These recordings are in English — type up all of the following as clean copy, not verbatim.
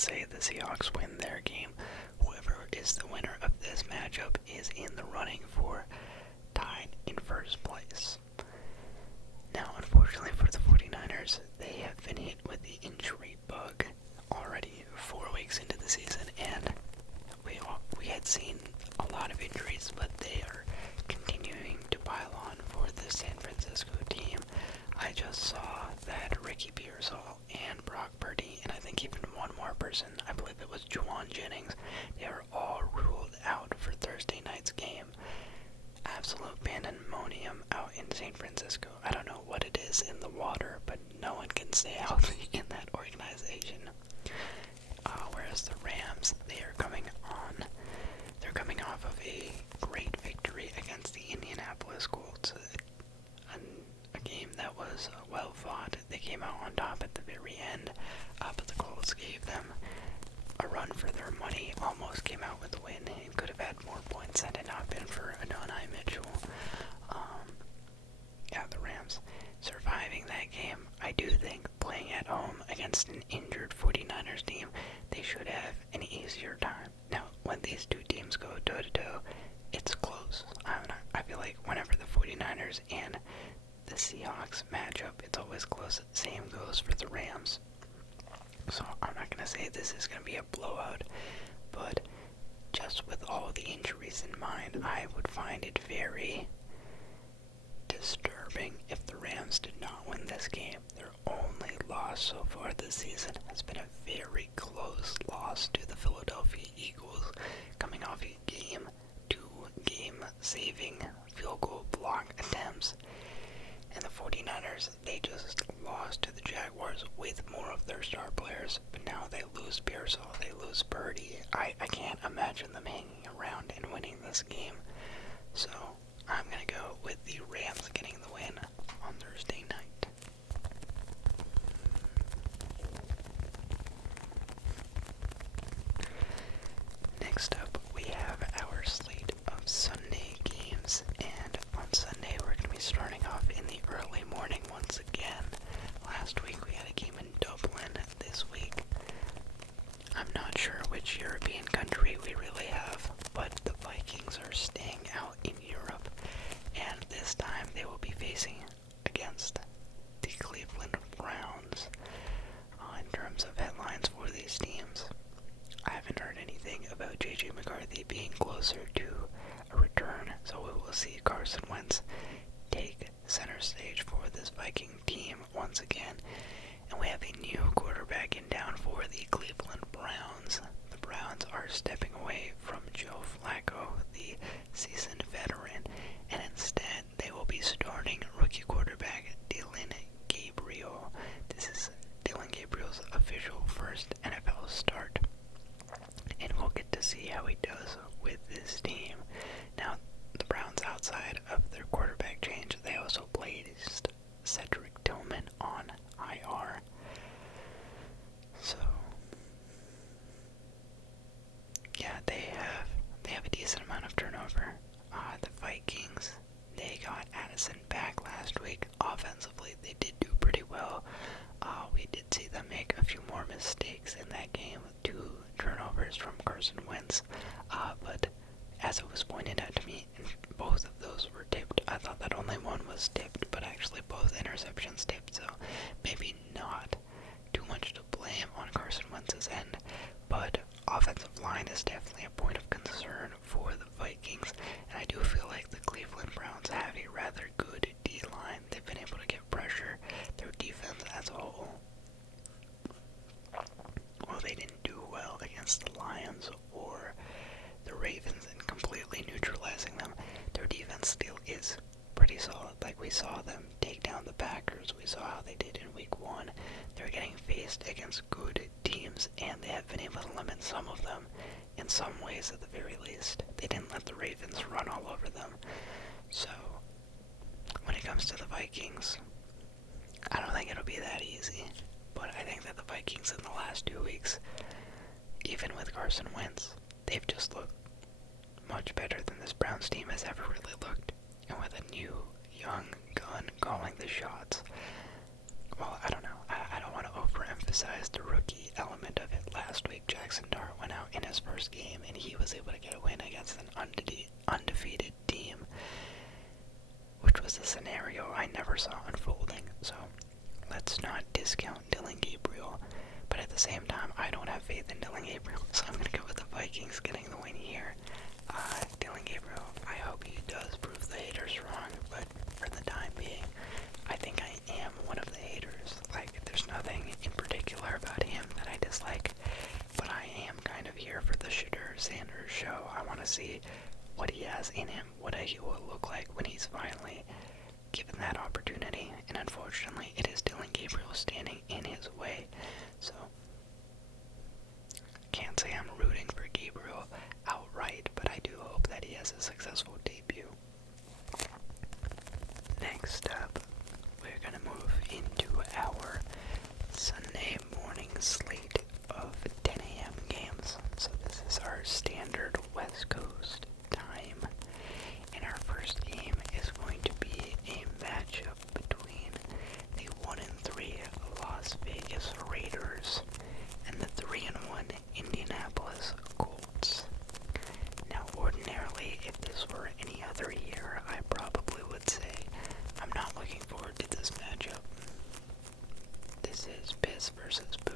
would say the Seahawks win their game. Whoever is the winner of this matchup is in the running for tied in first place. Now, unfortunately for the 49ers, they have been hit with the injury bug already 4 weeks into the season, and we had seen a lot of injuries, but they are continuing to pile on for the San Francisco team. I just saw that Ricky Pearsall and Brock Purdy, and I think even one more person, I believe it was Juwan Jennings, they are all ruled out for Thursday night's game. Absolute pandemonium out in San Francisco. I don't know what it is in the water, but no one can stay healthy in that organization. Whereas the Rams, they're coming off of a great victory against the Indianapolis Colts. A game that was well fought. They came out on top at the very end, but the Colts gave them a run for their money, almost came out with a win, and could have had more points had it not been for Adonai Mitchell. The Rams surviving that game. I do think playing at home against an injured 49ers team, they should have an easier time. Now, when these two teams go toe-to-toe, it's close. I feel like whenever the 49ers and the Seahawks matchup, it's always close. Same goes for the Rams. So I'm not going to say this is going to be a blowout, but just with all the injuries in mind, I would find it very disturbing if the Rams did not win this game. Their only loss so far this season has been a very close loss to the Philadelphia Eagles, coming off a game-saving field goal block attempts. And the 49ers, they just lost to the Jaguars with more of their star players, but now they lose Pearsall, they lose Purdy. I can't imagine them hanging around and winning this game. So I'm going to go with the Rams getting the win on Thursday night. Next up, we have our slate of Sunday games, and on Sunday we're going to be starting off in the early morning once again. Last week we had a game in Dublin. This week, I'm not sure which European country we really have, but the Vikings are staying out in Europe, and this time they will be facing against the Cleveland Browns. In terms of headlines for these teams, I haven't heard anything about J.J. McCarthy being closer to a return, so we will see Carson Wentz take center stage for this Viking team once again. And we have a new quarterback in town for the Cleveland Browns. The Browns are stepping away from Joe Flacco, the seasoned veteran, and instead they will be starting rookie quarterback Dylan Gabriel. This is Dylan Gabriel's official first NFL start, and we'll get to see how he does with this team. Now, the Browns, outside of their quarterback change, they also placed Cedric Tillman on IR. So, yeah, they have a decent amount of turnover. The Vikings, they got Addison back last week. Offensively, they did do pretty well. We did see them make a few more mistakes in that game. 2 turnovers from Carson Wentz. But as it was pointed out to me, both of those were tipped. I thought that only one was tipped, but actually both interceptions tipped, so maybe not too much to blame on Carson Wentz's end. But offensive line is definitely a point of concern for the Vikings, and I do feel like the Cleveland Browns have a rather good D-line. They've been able to get pressure. Their defense as a whole, well, they didn't do well against the Lions or the Ravens in completely neutralizing them. Their defense still is pretty solid. Like, we saw them take down the Packers. We saw how they did in week 1. They're getting faced against good teams, and they have been able to limit some of them in some ways at the very least. They didn't let the Ravens run all over them. So, when it comes to the Vikings, I don't think it'll be that easy. But I think that the Vikings in the last 2 weeks, even with Carson Wentz, they've just looked much better than this Browns team has ever really looked. And with a new, young gun calling the shots, well, I don't know. I don't want to overemphasize the rookie element of it. Last week, Jackson Dart went out in his first game, and he was able to get a win against an undefeated team, which was a scenario I never saw unfolding. So let's not discount Dylan Gabriel, but at the same time, I don't have faith in Dylan Gabriel, so I'm going to go with the Vikings getting the win here. Dylan Gabriel, I hope he does prove the haters wrong, but for the time being, I think I am one of the haters. Like, there's nothing in particular about him that I dislike, but I am kind of here for the Shadur Sanders show. I want to see what he has in him, what he will look like when he's finally given that opportunity, and unfortunately, it is Dylan Gabriel standing in his way, so can't say I'm rooting for Gabriel outright, but I do hope that he has a successful debut. Next up, we're going to move into our Sunday morning slate of 10 a.m. games. So this is our standard West Coast time. And our first game is going to be a matchup between the 1-3 Las Vegas Raiders and the 3-1 Indianapolis Colts. Now, ordinarily, if this were any other year, I probably would say I'm not looking forward to this matchup. This is piss versus boo.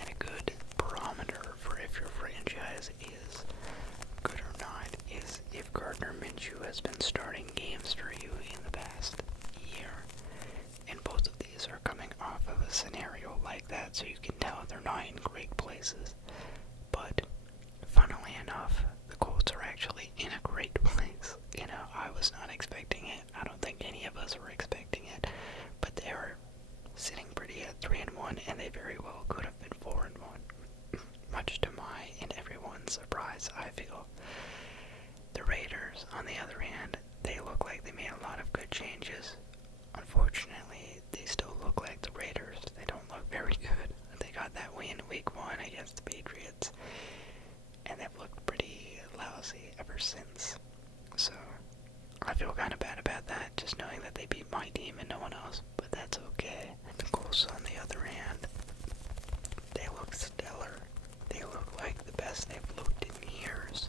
And a good barometer for if your franchise is good or not is if Gardner Minshew has been starting games for you in the past year. And both of these are coming off of a scenario like that, so you can tell they're not in great places. But, funnily enough, the Colts are actually in a great place. You know, I was not expecting it. I don't think any of us were expecting it. But they are sitting pretty at 3-1, and they very well could have been 4-1. Much to my and everyone's surprise, I feel. The Raiders, on the other hand, they look like they made a lot of good changes. Unfortunately, they still look like the Raiders. They don't look very good. They got that win week 1 against the Patriots, and they've looked pretty lousy ever since. So, I feel kind of bad about that, just knowing that they beat my team and no one else, but that's okay. The Colts, on the other hand, they look stellar. They look like the best they've looked in years.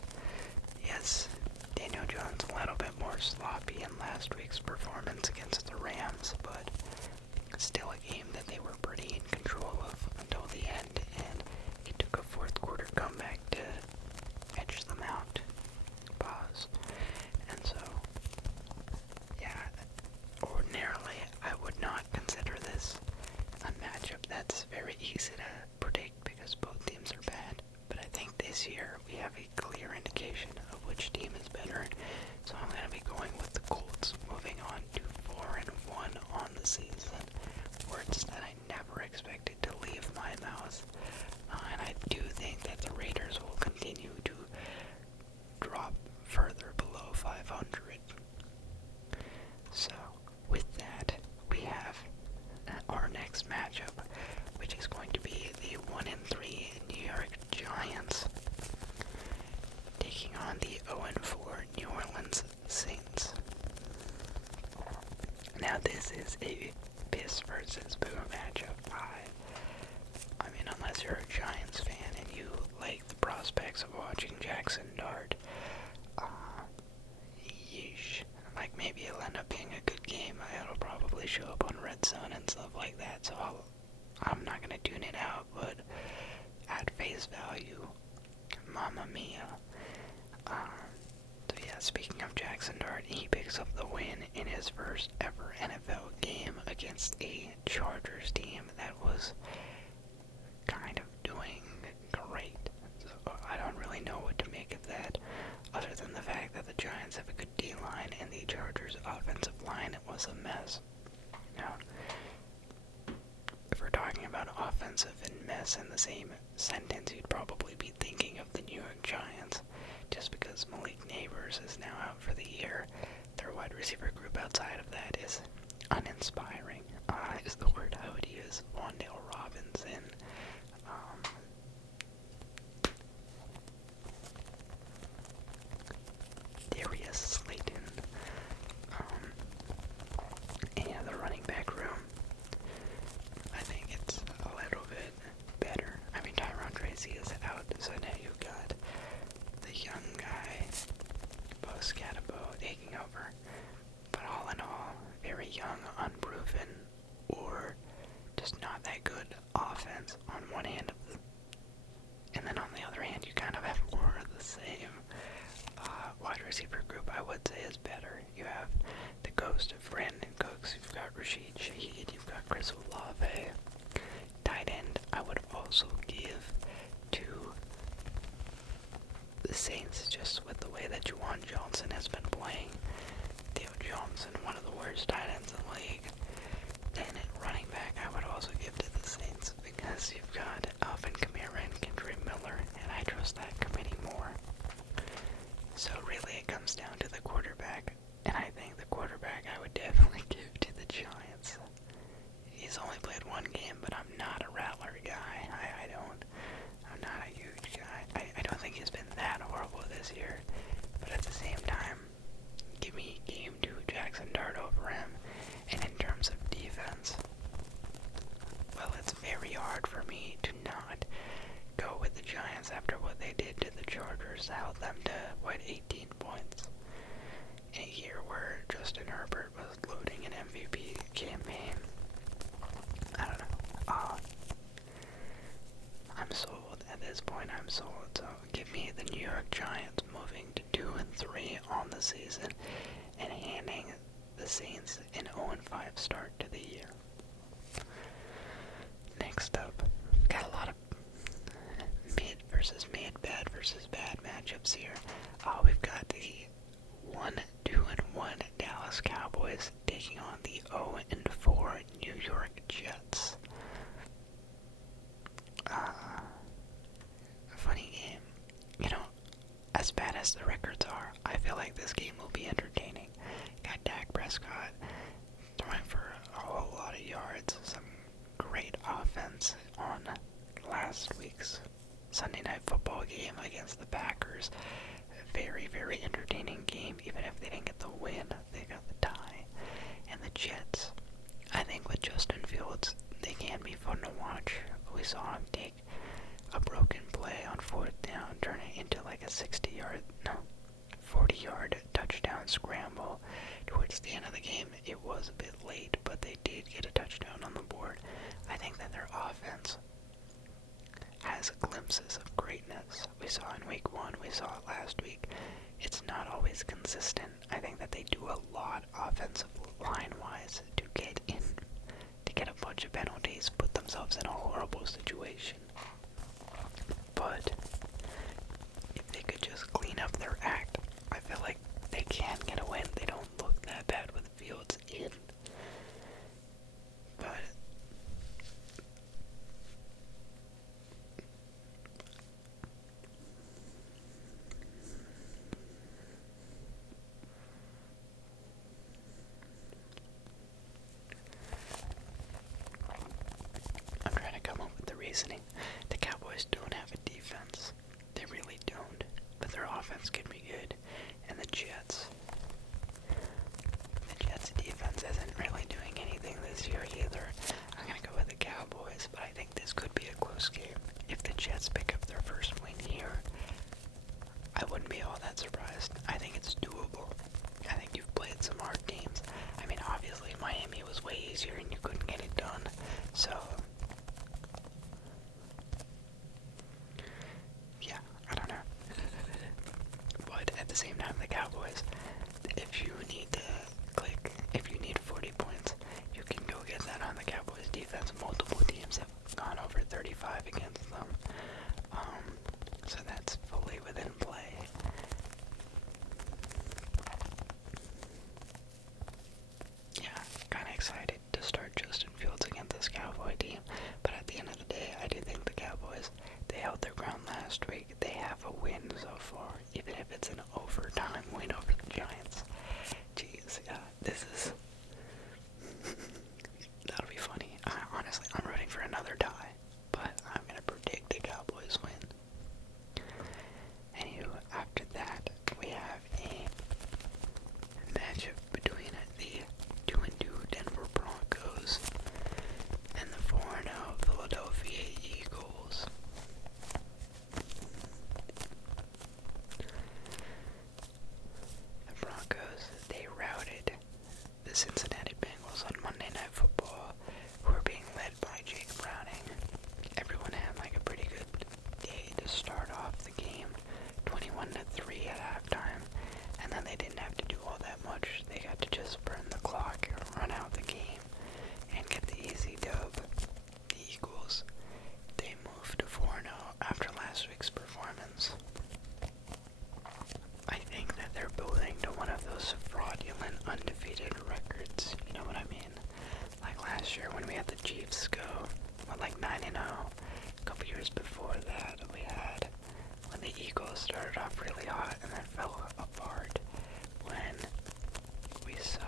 Yes, Daniel Jones a little bit more sloppy in last week's performance against the Rams, but still a game that they were pretty in control of until the end, and it took a fourth quarter comeback to edge them out. Pause. And so, yeah, ordinarily I would not consider this a matchup that's very easy to predict because both teams are bad, but I think this year we have a clear indication of which team is better, so I'm going to be going with the Colts, moving on to 4-1 on the season. Words that I never expected to leave my mouth, and I do think that the Raiders will continue to drop further below 500. So, with that, we have our next matchup, which is going to be the 1-3 New York Giants taking on the 0-4 New Orleans Saints. Now, this is a piss versus boo matchup. I mean, unless you're a Giants fan and you like the prospects of watching Jackson Dart, yeesh. Like, maybe it'll end up being a good game. It'll probably show up on Red Zone and stuff like that, so I'm not gonna tune it out, but at face value, mamma mia. So yeah, speaking of Jackson Dart, he picks up the win in his first ever NFL game against a Chargers team that was kind of doing great. So I don't really know what to make of that, other than the fact that the Giants have a good D-line and the Chargers' offensive line was a mess. Now, if we're talking about offensive and mess in the same sentence, you'd probably be thinking of the New York Giants, just because Malik Neighbors is now out for the year. Their wide receiver group outside of that is uninspiring, is the word I would use. Wandale Robinson, Darius Slayton, and the running back room, I think it's a little bit Giants on one hand, and then on the other hand, you kind of have more of the same. Wide receiver group, I would say, is better. You have the ghost of Brandon Cooks, you've got Rashid Shaheed, you've got Chris Olave. Tight end, I would also give to the Saints, just with the way that Juwan Johnson has been playing. Theo Johnson, one of the worst tight ends in the league. Then running back, I would also give to the Saints because you've got Alvin Kamara and Kendrick Miller, and I trust that committee more. So really it comes down to the quarterback, and I think the quarterback I would definitely give to the Giants. He's only played one game, but I'm not a Rattler guy. I'm not a huge guy. I don't think he's been that horrible this year, but at the same time, give me game 2 Jackson Dart over him. And in terms of defense, well, it's very hard for me to not go with the Giants after what they did to the Chargers, held them to, 18 points in a year where Justin Herbert was loading an MVP campaign. I don't know. I'm sold. At this point, I'm sold. So give me the New York Giants moving to 2-3 on the season and handing the Saints an 0-5 start to the year. Next up, we've got a lot of mid versus mid, bad versus bad matchups here. We've got the 1-2-1 Dallas Cowboys taking on the 0-4 New York Jets. A funny game. You know, as bad as the records are, I feel like this game will be entertaining. Got Dak Prescott throwing for a whole lot of yards, some great offense on last week's Sunday Night Football game against the Packers. A very, very entertaining game. Even if they didn't get the win, they got the tie. And the Jets, I think with Justin Fields, they can be fun to watch. We saw him take a broken play on 4th down, turn it into like a 40-yard touchdown scramble. Towards the end of the game, it was a bit late, but they did get a touchdown on the board. I think that their offense has glimpses of greatness. We saw in week 1, we saw it last week. It's not always consistent. I think that they do a lot offensive line-wise to get a bunch of penalties, put themselves in a horrible situation. But if they could just clean up their act, I feel like they can get a win. They don't look that bad with Fields in. But I'm trying to come up with the reasoning. The Cowboys don't have a defense. They really don't. But their offense could be good. And the Jets defense isn't really doing anything this year either. I'm going to go with the Cowboys, but I think this could be a close game. If the Jets pick up their first win here, I wouldn't be all that surprised. I think it's doable. I think you've played some hard games. I mean, obviously Miami was way easier and you couldn't get it done. So yeah, I don't know. But at the same time, the Cowboys, if you need 40 points, you can go get that on the Cowboys defense. Multiple teams have gone over 35 against them. So that's fully within play. Yeah, kind of excited to start Justin Fields against this Cowboy team. But at the end of the day, I do think the Cowboys, they held their ground last week. They have a win so far, even if it's an overtime win over the Giants. Jeez, yeah, this is... That'll be funny. Honestly, I'm rooting for another tie, but I'm going to predict the Cowboys win. Anywho, after that, we have a matchup between the 2-2 Denver Broncos and the 4-0 Philadelphia Eagles. Broncos started off really hot and then fell apart when we saw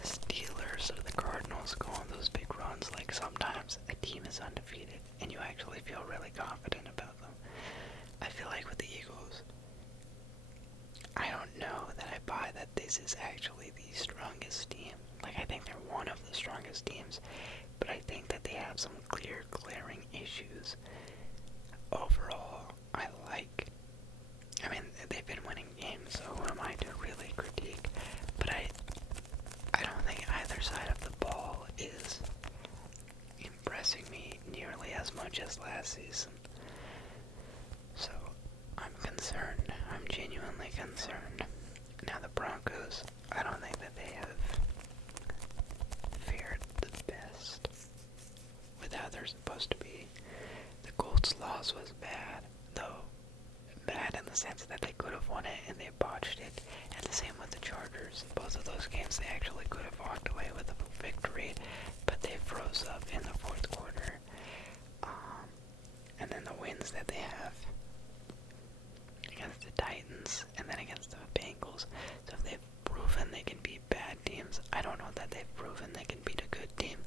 the Steelers or the Cardinals go on those big runs. Like, sometimes a team is undefeated and you actually feel really confident about them. I feel like with the Eagles, I don't know that I buy that this is actually the strongest team. Like, I think they're one of the strongest teams, but I think that they have some glaring issues. Overall, I mean, they've been winning games, so who am I to really critique? But I don't think either side of the ball is impressing me nearly as much as last season. So, I'm concerned. I'm genuinely concerned. Now, the Broncos, I don't think that they have fared the best with how they're supposed to be. The Colts loss was bad, though bad in the sense that they could have won it and they botched it. And the same with the Chargers. Both of those games they actually could have walked away with a victory, but they froze up in the fourth quarter. And then the wins that they have against the Titans and then against the Bengals. So if they've proven they can beat bad teams, I don't know that they've proven they can beat a good team.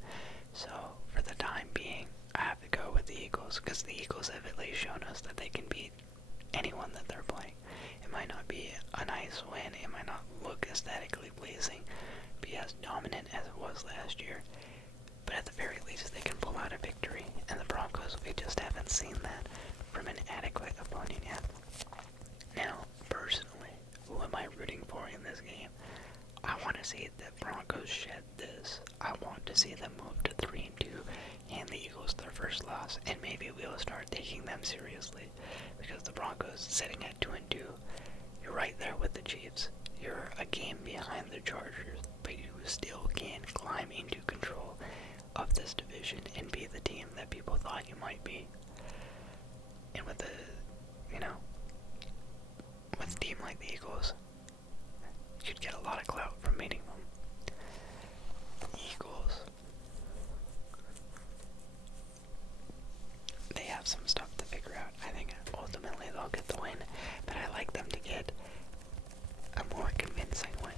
So for the time being, I have to go with the Eagles, because the Eagles have at least shown us that they can beat anyone that they're playing. It might not be a nice win, it might not look aesthetically pleasing, be as dominant as it was last year, but at the very least they can pull out a victory. And the Broncos, we just haven't seen that from an adequate opponent yet. Now, personally, who am I rooting for in this game? I want to see the Broncos shed this. I want to see them move to 3-2, and the Eagles their first loss, and maybe we'll start taking them seriously, because the Broncos sitting at 2-2, you're right there with the Chiefs. You're a game behind the Chargers, but you still can climb into control of this division and be the team that people thought you might be. And with a team like the Eagles, you'd get a lot of clout from beating them. Eagles, they have some stuff to figure out. I think ultimately they'll get the win, but I like them to get a more convincing win.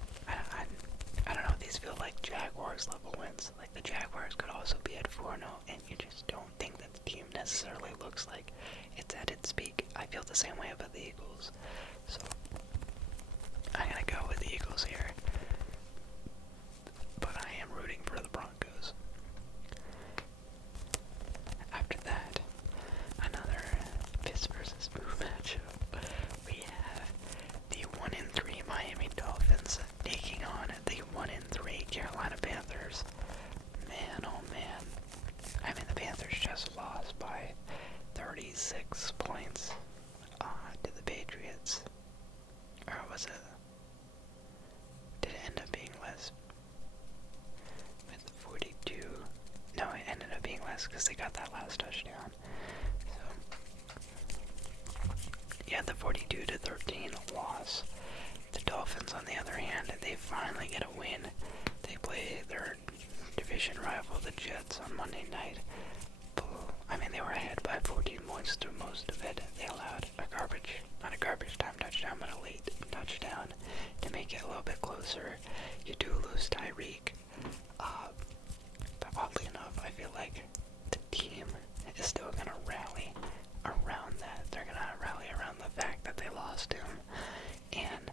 I don't know, these feel like Jaguars level wins. Like, the Jaguars could also be at 4-0, and you just don't think that the team necessarily looks like it's at its peak. I feel the same way about the Eagles. So, I'm gonna go with the Eagles here. But I am rooting for the Broncos. After that, another Piss versus Boo matchup. We have the 1-3 Miami Dolphins taking on the 1-3 Carolina Panthers. Man, oh man. I mean, the Panthers just lost by 36 points to the Patriots. Or was it? Did it end up being less? With 42? No, it ended up being less because they got that last touchdown. So, yeah, the 42-13 loss. The Dolphins, on the other hand, they finally get a win. They play their division rival, the Jets, on Monday night. I mean, they were ahead by 14 points through most of it. They allowed not a garbage time touchdown, but a late touchdown to make it a little bit closer. You do lose Tyreek. But oddly enough, I feel like the team is still going to rally around that. They're going to rally around the fact that they lost him. And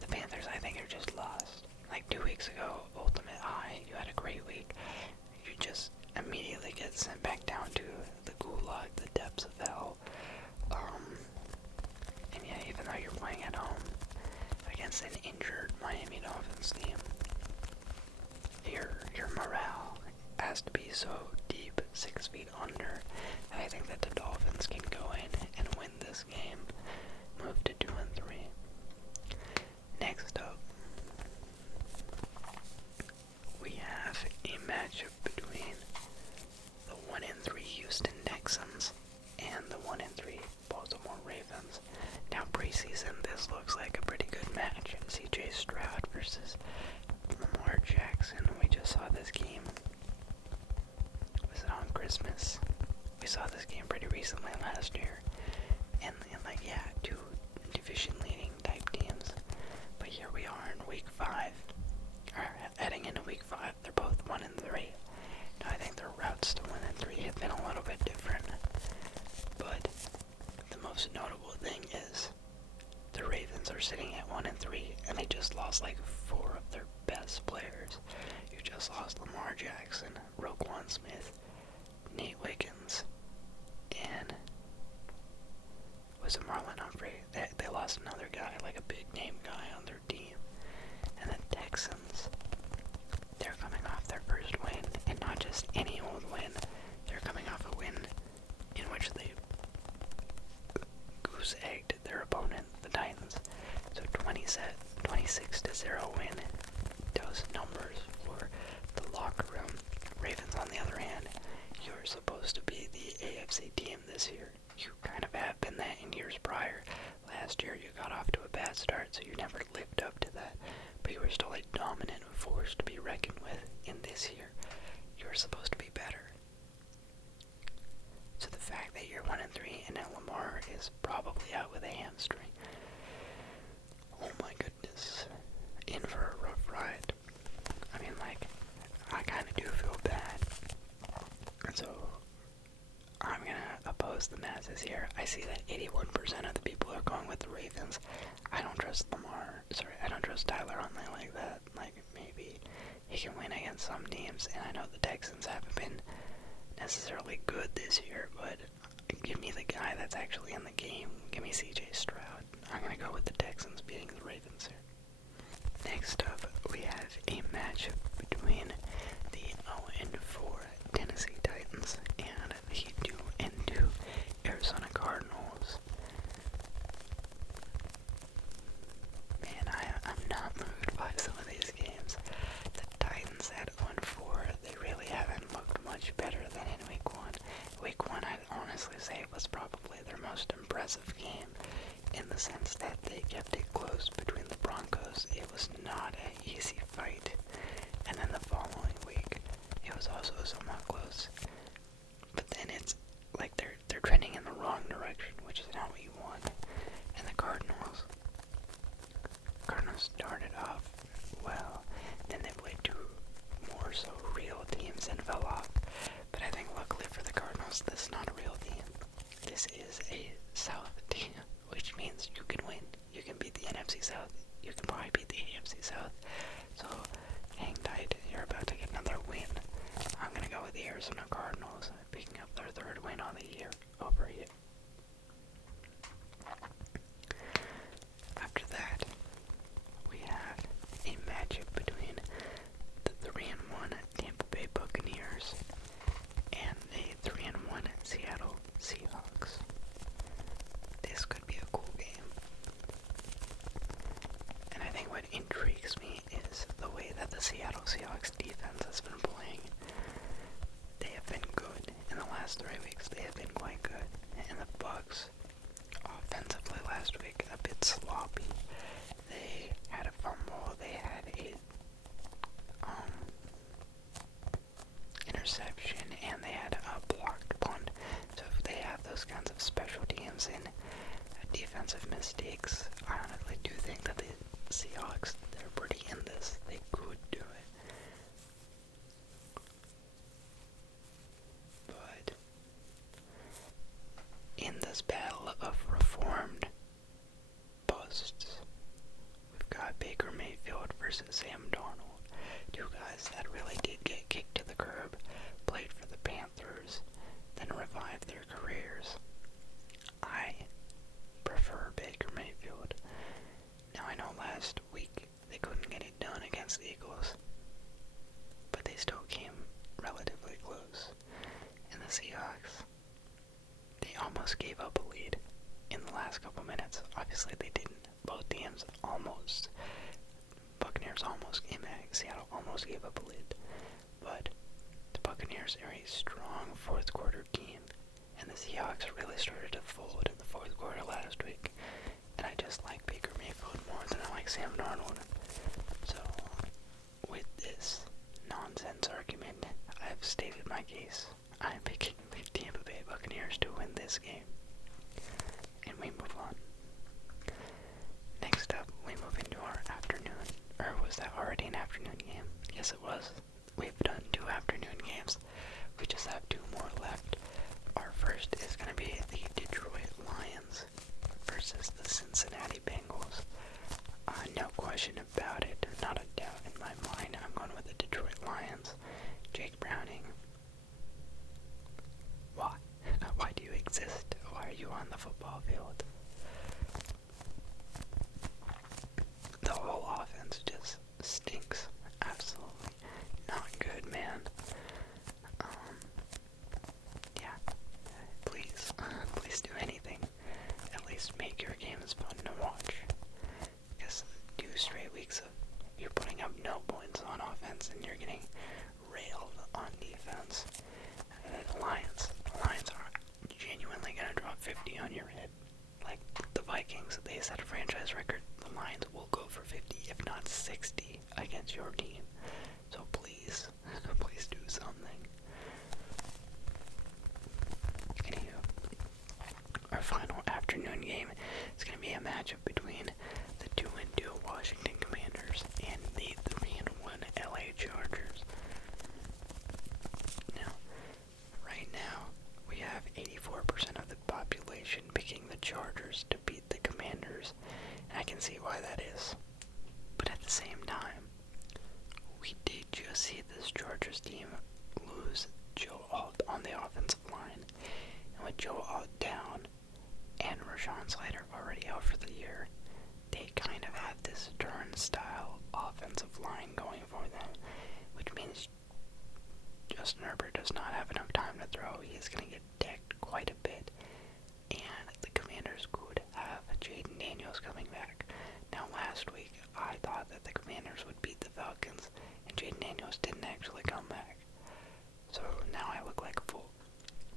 the Panthers, I think, are just lost. Like 2 weeks ago, Ultimate High, you had a great week. You just immediately get sent back down to the gulag, the depths of hell. And yeah, even though you're playing at home against an injured Miami Dolphins team, your morale has to be so deep, 6 feet under, that I think that the Dolphins can go in and win this game, move to 2-3. Next up, we have a matchup between the 1-3 Houston Texans and the 1-3 Baltimore Ravens. Now, preseason, this looks like a pretty good match. CJ Stroud versus Lamar Jackson. We just saw this game. Was it on Christmas? We saw this game pretty recently last year. and like, yeah, two division-leading type teams. But here we are in week 5, or heading into week 5. They're both 1-3. Now I think their routes to 1-3 have been a little bit different, but the most notable thing is the Ravens are sitting at 1-3, and they just lost like 4 of their best players. You just lost Lamar Jackson, Roquan Smith, Nate Wiggins, and was it Marlon Humphrey? They lost another guy, like a big name guy on their team. And the Texans, they're coming off their first win, and not just any old win. They're coming off a win in which they goose-egged their opponent, the Titans. So 26-0 win. Those numbers for the locker room. Ravens, on the other hand, you're supposed to be the AFC team this year. You kind of have been that in years prior. Last year you got off to a bad start, so you never lived up to that. But you were still a dominant force to be reckoned with in this year. You're supposed to be better. So the fact that you're 1-3 and now Lamar is probably out with a hamstring. Oh my goodness. In for a rough ride. I mean, like, I kind of do feel bad. And so I'm going to oppose the masses here. I see that 81% of the people are going with the Ravens. I don't trust I don't trust Tyler Huntley like that. Like, maybe he can win against some teams, and I know the Texans haven't been necessarily good this year, but give me the guy that's actually in the game. Give me CJ Stroud. I'm going to go with the Texans beating the Ravens here. Next up, we have a matchup between the 0-4 Tennessee Titans and the 2-2 Arizona Cardinals. Man, I'm not moved by some of these games. The Titans at 0-4, they really haven't looked much better than in Week 1. Week 1, I'd honestly say, was probably their most impressive game, in the sense that they kept it close between the Broncos. It was not an easy fight. And then the following week, it was also somewhat close. But then it's like they're trending in the wrong direction, which is not what you want. And the Cardinals started off well, then they played two more so real teams and fell off. But I think luckily for the Cardinals, this is not a real team. This is a South team, which means you can win. You can beat the NFC South. You can probably beat the AFC South. So hang tight. You're about to get another win. I'm going to go with the Arizona Cardinals, picking up their 3rd win on the year over you. After that, we have a matchup between the 3-1 Tampa Bay Buccaneers and the 3-1 Seattle Seahawks. This could be a cool game. And I think what intrigues me is the way that the Seattle Seahawks defense has been playing. They have been good in the last 3 weeks. They have been quite good. And the Bucs, offensively last week, a bit sloppy. They had a fumble. They had a interception, and they had a blocked punt. So if they have those kinds of special teams and defensive mistakes, I honestly do think that the Seahawks, they're pretty in this. They could do it. But in this battle of reformed busts, we've got Baker Mayfield versus Sam Darnold. Two guys that really did get kicked to the curb, played for the Panthers, then revived their careers. I prefer Baker Mayfield. Now I know last week they couldn't get it done against the Eagles, but they still came relatively close. And the Seahawks, they almost gave up a lead in the last couple minutes. Obviously they didn't. Both teams almost. Buccaneers almost came back. Seattle almost gave up a lead. But the Buccaneers are a strong fourth quarter team, and the Seahawks really started to fold in the fourth quarter last week. And I just like Baker Mayfield more than I like Sam Darnold. So, with this nonsense argument, I have stated my case. I'm picking the Tampa Bay Buccaneers to win this game. In we move on. Next up, we move into our afternoon, or was that already an afternoon game? Yes, it was. We've done 2 afternoon games. We just have 2 more left. Our first is going to be the Detroit Lions versus the Cincinnati Bengals. No question about it, not a doubt in my mind. I'm going with the Detroit Lions. Jake Browning. Why? Why do you exist? Why are you on the football field? The whole offense just stinks. Absolutely not good, man. Yeah. Please do anything. At least make your games fun to watch. Because 2 straight weeks of you're putting up no points on offense and you're getting railed on defense. The Lions are genuinely going to drop 50 on your head. Like the Vikings, they set a franchise record. The Lions will go for 50, if not 60, against your team. So please do something. Our final afternoon game is going to be a matchup between the 2-2 Washington Commanders and the 3-1 LA Chargers. Now, right now, we have 84% of the population picking the Chargers to beat the Commanders, and I can see why that is. But at the same time, we did just see this Chargers team lose Joe Alt on the offensive line. And with Joe Alt down and Rashawn Slater already out for the year, they kind of have this turnstile offensive line going for them, which means Justin Herbert does not have enough time to throw. He's going to get decked quite a bit, and the Commanders could have Jaden Daniels coming back. Now, last week, I thought that the Commanders would beat the Falcons, and Jaden Daniels didn't actually come back. So now I look like a fool.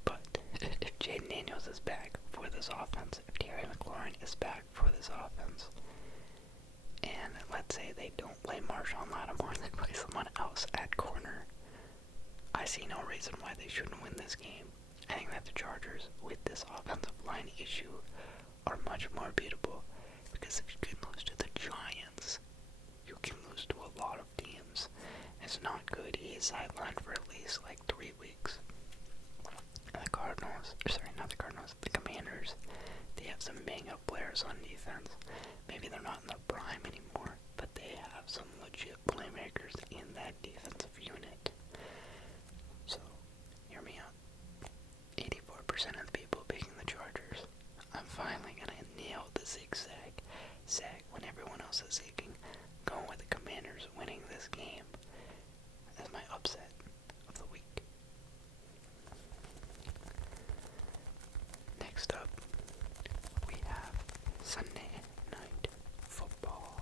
But if Jaden Daniels is back for this offense, if Terry McLaurin is back for this offense, and let's say they don't play Marshawn Lattimore, they play someone else at corner, I see no reason why they shouldn't win this game. I think that the Chargers, with this offensive line issue, are much more beatable, because if you can lose to the Giants, you can lose to a lot of teams. It's not good. He is sidelined for at least like 3 weeks. The Commanders, they have some bang-up players on defense. Maybe they're not in the prime anymore, but they have some legit playmakers in that defensive unit. So, hear me out. 84% of the people picking the Chargers. I'm finally gonna nail the zigzag when everyone else is zigging. Going with the Commanders winning this game as my upset of the week. Next up, we have Sunday Night Football,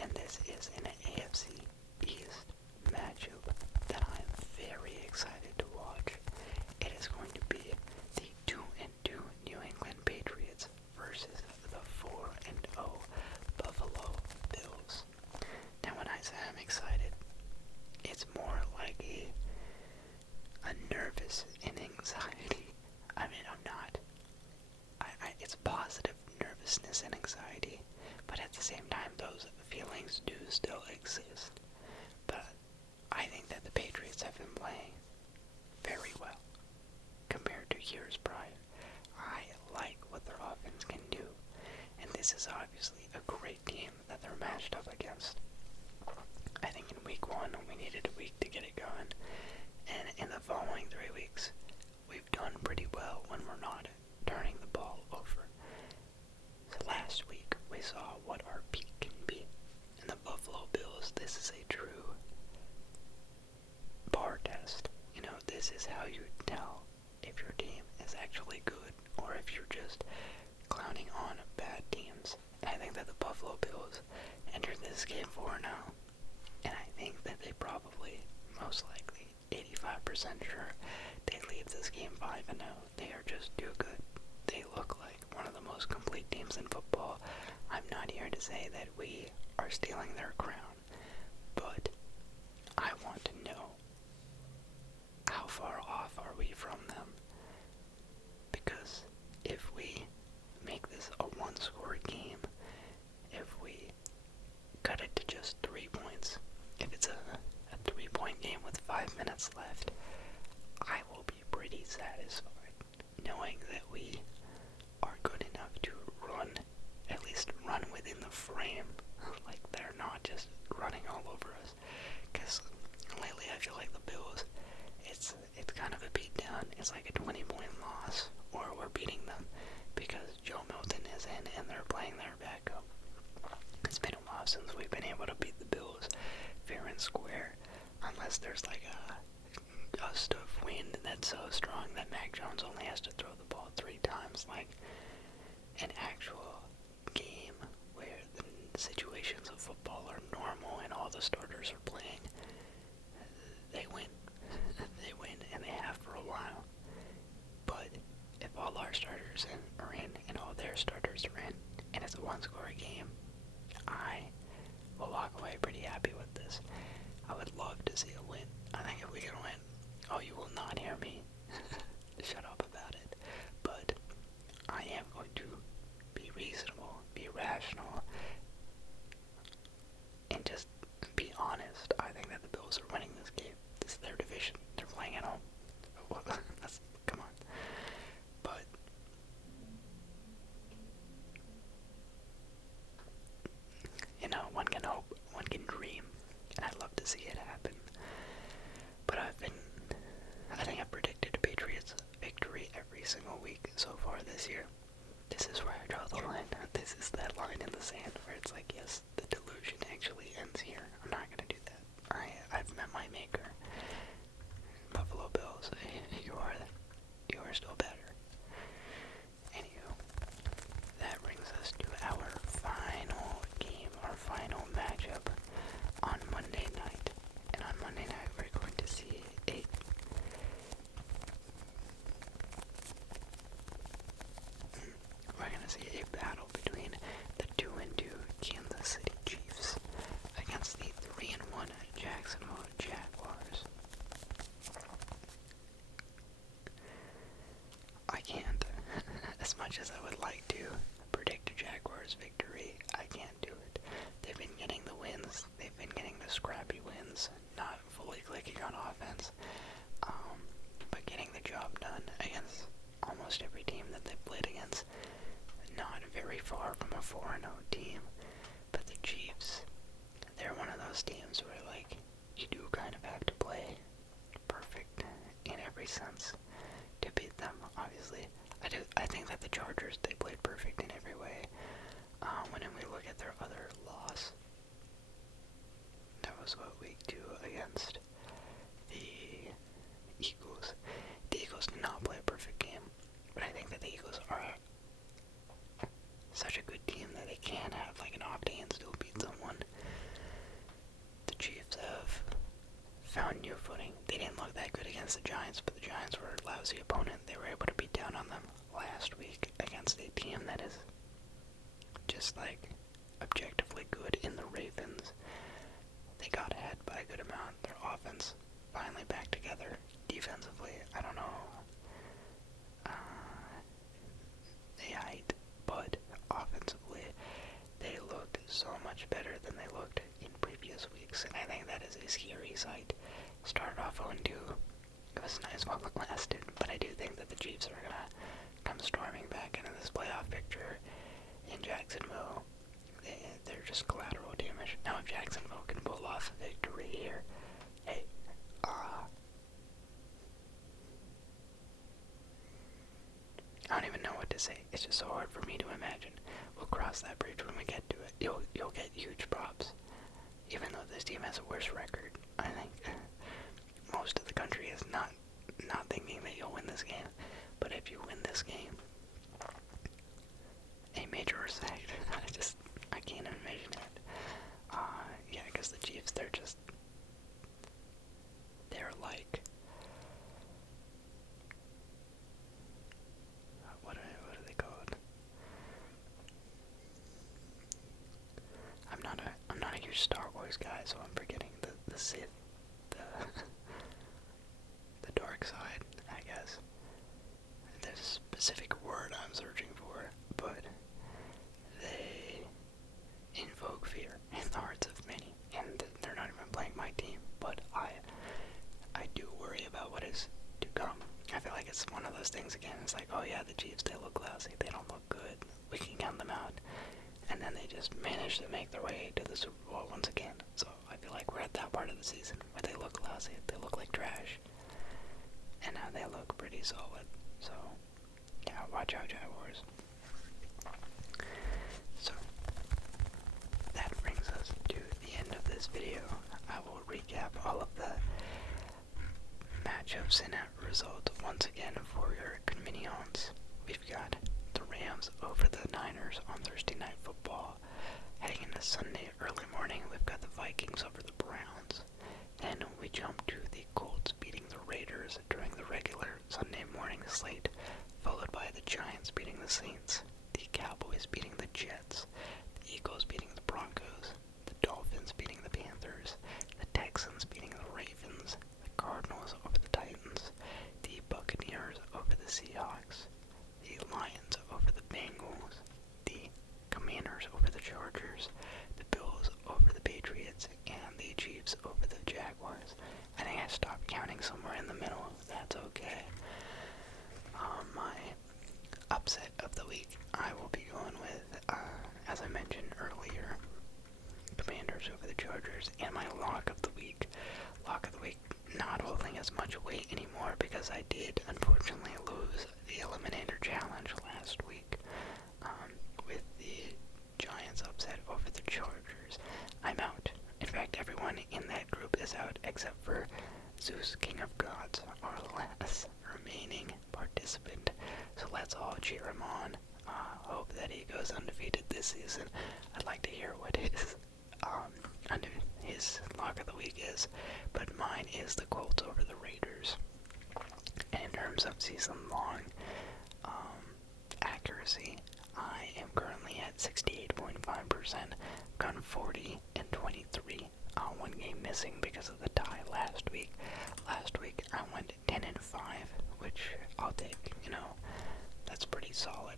and this is an AFC East matchup that I am very excited to watch. It is going to be the 2-2 New England Patriots versus the 4-0 Buffalo Bills. Now, when I say I'm excited, it's more like a nervous and anxiety. I mean, I'm not. It's positive nervousness and anxiety, but at the same time, those feelings do still exist. But I think that the Patriots have been playing very well compared to years prior. I like what their offense can do, and this is obviously a great team that they're matched up against. I think in week 1, we needed a week to get it going, and in the following 3 weeks, we've done pretty well when we're not turning the ball over. So last week, we saw what our peak can be. In the Buffalo Bills, this is a true bar test. You know, this is how you tell if your team is actually good or if you're just clowning on bad teams. And I think that the Buffalo Bills entered this game 4-0. And I think that they probably, most likely, 85% sure, they leave this game 5-0. They are just too good. They look like one of the most complete teams in football. I'm not here to say that we are stealing their crown, but I want to know, how far off are we from them? Because if we frame. Like, they're not just running all over us. Because lately I feel like the Bills, it's kind of a beatdown. It's like a 20-point loss, or we're beating them because Joe Milton is in and they're playing their backup. It's been a while since we've been able to beat the Bills fair and square, unless there's like a gust of wind that's so strong that Mac Jones only has to throw the ball 3 times. Like, an actual game where the situations of football are normal and all the starters are playing, they win. They win, and they have for a while. But if all our starters are in and all their starters are in, and it's a one-score game, I will walk away pretty happy with this. I would love to see a win. I think if we can win, oh, you will not hear me shut up about it. But I am going to be reasonable, be rational, and just be honest. I think that the Bills are winning this game. This is their division. They're playing at home. Come on. But you know, one can hope, one can dream, and I'd love to see it happen. But I think I've predicted a Patriots victory every single week so far this year. This is where I draw the line. This is that line in the sand where it's like, yes, the delusion actually ends here. I'm not gonna do that. I've met my maker. Buffalo Bills, you are still better. Anywho, that brings us to our final game, our final matchup on Monday night. And on Monday night, we're going to see a battle between the 2-2 Kansas City Chiefs against the 3-1 Jacksonville Jaguars. I can't, as much as I would like to predict a Jaguars victory, I can't do it. They've been getting the wins, they've been getting the scrappy wins, not fully clicking on offense, but getting the job done against almost every team that they've played against. Not very far from a 4-0 team, but the Chiefs, they're one of those teams where, like, you do kind of have to play perfect in every sense to beat them. Obviously, I think that the Chargers, they played perfect in every way. When we look at their other loss, that was week 2 against the Eagles. The Eagles did not play a perfect game, but I think that the Eagles are such a good team that they can have like an off day and still beat someone. The Chiefs have found new footing. They didn't look that good against the Giants, but the Giants were a lousy opponent. They were able to beat down on them last week against a team that is just like objectively good in the Ravens. They got ahead by a good amount. Their offense finally back together. Defensively, I don't know. They hide, but offensively, they looked so much better than they looked in previous weeks, and I think that is a scary sight. Started off 0-2. It was nice while it lasted, but I do think that the Chiefs are gonna come storming back into this playoff picture in Jacksonville. They're just collateral damage. Now, if Jacksonville can pull off a victory here, hey, I don't even know what to say. It's just so hard for me to imagine. We'll cross that bridge when we get to it. You'll get huge props. Even though this team has a worse record, I think most of the country is not thinking that you'll win this game. But if you win this game, a major respect. I can't envision it. Yeah, because the Chiefs, they're like, what are they called? I'm not a huge Star Wars guy, so I'm forgetting the Sith, the dark side, I guess. There's a specific word I'm searching for, but they invoke fear in the hearts of many, and they're not even playing my team, but I do worry about what is to come. I feel like it's one of those things again, it's like, oh yeah, the Chiefs, they look lousy, they don't look good, we can count them out, and then they just managed to make their way to the Super Bowl once again. So I feel like we're at that part of the season where they look lousy, they look like trash, and now they look pretty solid. So yeah, watch out, Jaguars. So that brings us to the end of this video. I will recap all of the matchups and results once again for your convenience. We've got the Rams over the Niners on Thursday Night Football. Heading into Sunday early morning, we've got the Vikings over the Browns. Then we jump to the Colts beating the Raiders during the regular Sunday morning slate, followed by the Giants beating the Saints, the Cowboys beating the Jets, the Eagles beating the Broncos, the Dolphins beating the Panthers, the Texans beating the Ravens, the Cardinals over the Titans, the Buccaneers over the Seahawks, the Lions over the Bengals, the Commanders over the Chargers, the Bills over the Patriots, and the Chiefs over the Jaguars. I think I stopped counting somewhere in the middle. That's okay. My upset of the week, I will be going with, as I mentioned earlier, Commanders over the Chargers, and my lock of the week. Lock of the week not holding as much weight anymore because I did unfortunately lose the Eliminator Challenge last week with the Giants upset over the Chargers. I'm out. In fact, everyone in that group is out except for Zeus, King of Gods, our last remaining participant. So let's all cheer him on. Hope that he goes undefeated this season. I'd like to hear what his lock of the week is, but mine is the Colts over the Raiders. And in terms of season-long accuracy, I am currently at 68.5%. Gone 40 and 23. One game missing because of the tie last week. Last week I went 10 and 5, which I'll take. That's pretty solid